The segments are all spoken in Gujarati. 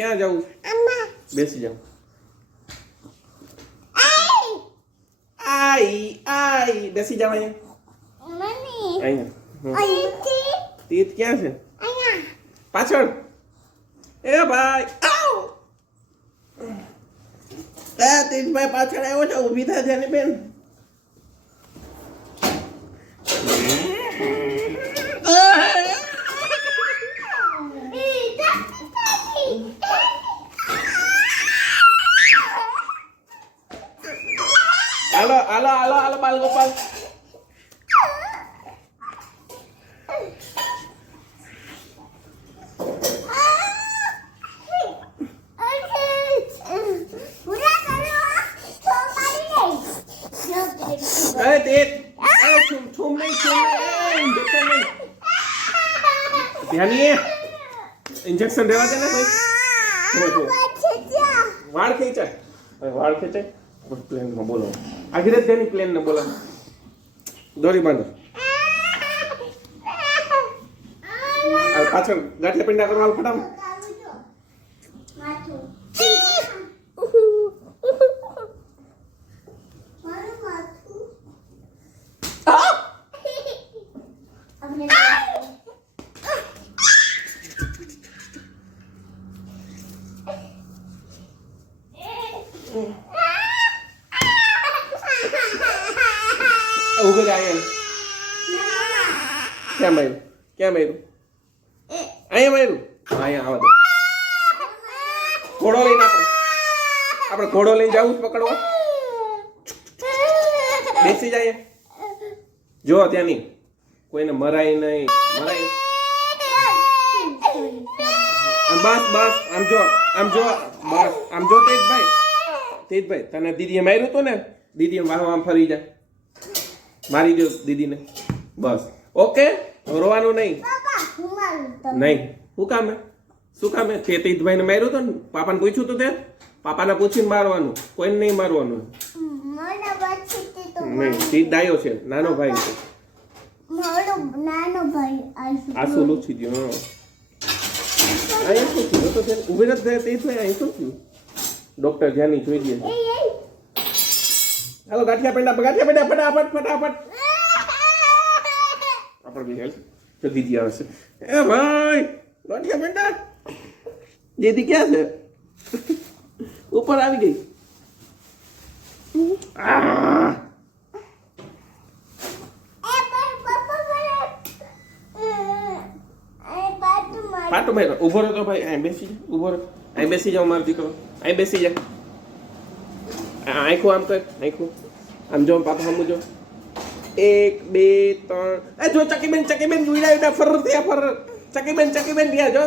ક્યાં જવું? બેસી જાઓ. આઈ બેસી જાવ અહીંયા. તીત ક્યાં છે? પાછળ. એ ભાઈ તીતભાઈ પાછળ આવ્યો છે. ઊભી થા જાની બેન. હાલો બાલ ગોપાલ. इंजेक्शन देवा दे ना भाई. वाड़ खेचा प्लेन में बोलो. आगे देनी प्लेन ने बोला दोरी बांधो. पाछळ गाठिया पिंडा करवा फटाफट. उभे राहा. क्या मारू અહીંયા મારું. અહીંયા આવા દે. ઘોડો લઈને આપણે ઘોડો લઈને જાવું પકડવા. બેસી જાય. જો ત્યાં નહીં કોઈને મરાય નહીં. બસ આમ જો બસ આમ જો. તેજભાઈ તને દીદીએ માર્યું હતું ને. દીદીએ આમ ફરી જાય. મારી દો દીદીને. બસ ઓકે. રોવાનું નહીં. શું કામ હે? તે તીતભાઈને માર્યું હતું ને. પાપાને પૂછ્યું હતું તે. પાપાને પૂછીને મારવાનું. કોઈને નહીં મારવાનું. નહીં તીત ડાયો છે. નાનો ભાઈ છે. આસુ લૂછી દો. અહીંયા શું થયું? તો ઉભી નથી તીતભાઈ. અહીં શું થયું? ડોક્ટર ધ્યાની જોઈ દે. હાલો ગાંઠિયા પેંડા ફટાફટ. આપણે હેલ્પ તો દીદી આવે છે. એ ભાઈ ગાંઠિયા પેંડા. દીદી ક્યાં છે? ઉપર આવી ગઈ. પાટો ભાઈ ઉભો રહો તો ભાઈ. અહીં બેસી જા. ઉભો રહો. અહીં બેસી જાઓ મારો દીકરો. અહીં બેસી જા. આંખું આમ કર. આમ જો પાપા સામું જો. 1 2 3. જો ચકીબેન જોઈડા ફર ચકીબેન રહ્યા જો.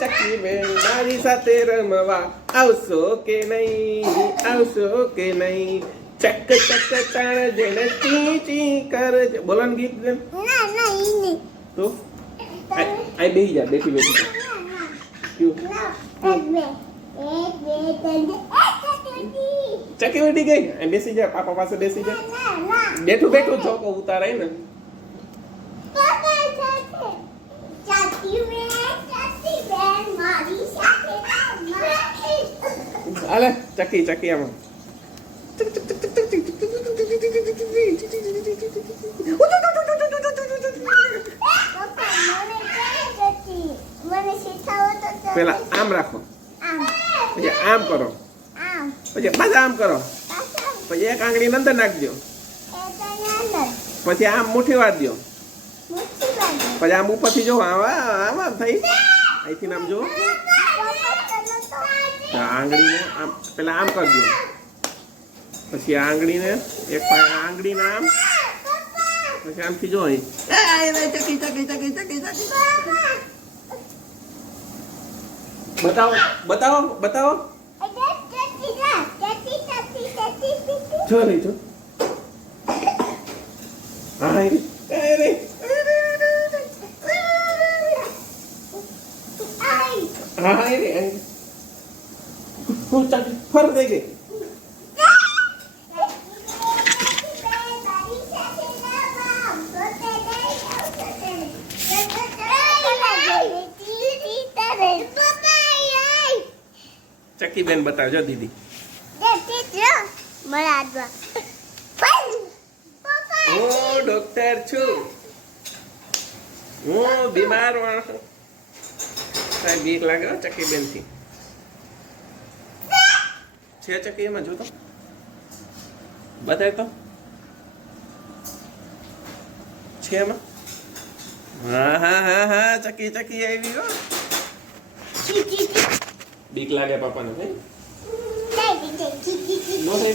ચકીબેન મારી સાથે રમવા આવશો કે નહીં? ચક તાણ જેને ચી કર. બોલો ને ગીત. તો અહીં બેસી જા. બેઠી ચકી ઉડી ગઈ. બેસી જા. પાપા પાસે બેસી જા. બેઠું ચોકો ઉતારાય ને. હાલે ચકી આમાં. પેલા આમ રાખો. પછી આમ કરો. પછી પાછા આમ કરો. પછી એક આંગળી અંદર નાખજો. પછી આમ મુઠ્ઠી વાર દો. પછી આમ ઉપરથી જો આમ થઈ. અહીંથી આમ જો. આંગળીને આમ પેલા આમ કરી દો. પછી આંગળીને એક આંગળીને આમ. પછી આમથી જો અહીં. બતાવો. જો નહીં જો. હા ફર થઈ ગઈ. ચકી બેન બતાવજો દીદી. હું ડોક્ટર છું. હું બીમાર માણસ. સાહેબ બીક લાગે હો ચકી બેન થી. છે ચકી એમાં જોતો બતાય તો છે એમાં. હા હા હા હા ચકી ચકી આવી હો. બીક લાગે પાપાને. નો થઈ